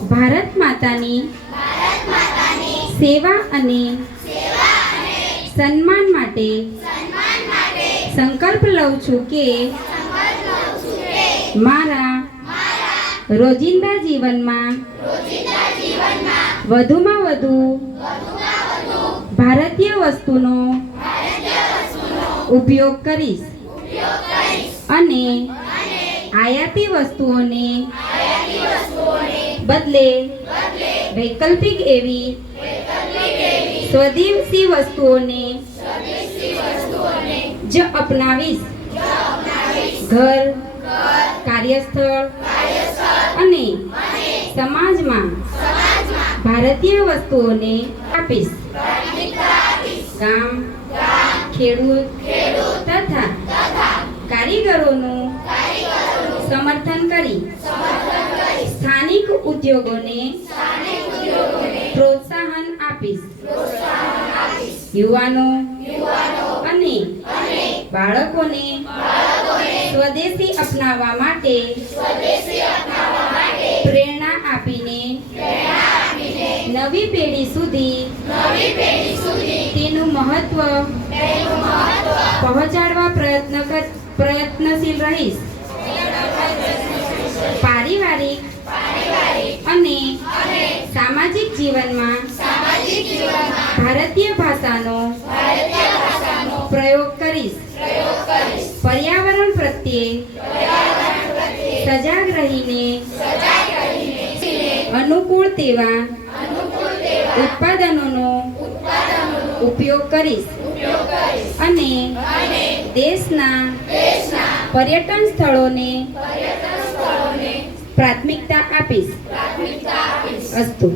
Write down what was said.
ભારત માતાની સેવા અને સન્માન માટે સંકલ્પ લઉં છું કે મારા રોજિંદા જીવનમાં વધુમાં વધુ ભારતીય વસ્તુનો ઉપયોગ કરીશ અને આયાતી વસ્તુઓને બદલે વૈકલ્પિક એવી સ્વદેશી વસ્તુઓને જ અપનાવીશ. ઘર, કાર્યસ્થળ અને સમાજમાં ભારતીય વસ્તુઓને આપીશ. ગામ, ખેડૂત તથા કારીગરોનું સમર્થન કરી સ્થાનિક ઉદ્યોગોને પ્રોત્સાહન આપીશ. યુવાનો અને બાળકોને સ્વદેશી અપનાવવા માટે પ્રેરણા આપીને નવી પેઢી સુધી તેનું મહત્વ પહોંચાડવા પ્રયત્નશીલ રહીશ. પારિવારિક અને સામાજિક જીવનમાં ભારતીય ભાષાનો પ્રયોગ કરીશ. પર્યાવરણ પ્રત્યે સજાગ રહીને અનુકૂળ તેવા ઉત્પાદનોનો ઉપયોગ કરીશ અને દેશના પર્યટન સ્થળોને પ્રાથમિકતા આપીશ. અસ્તુ.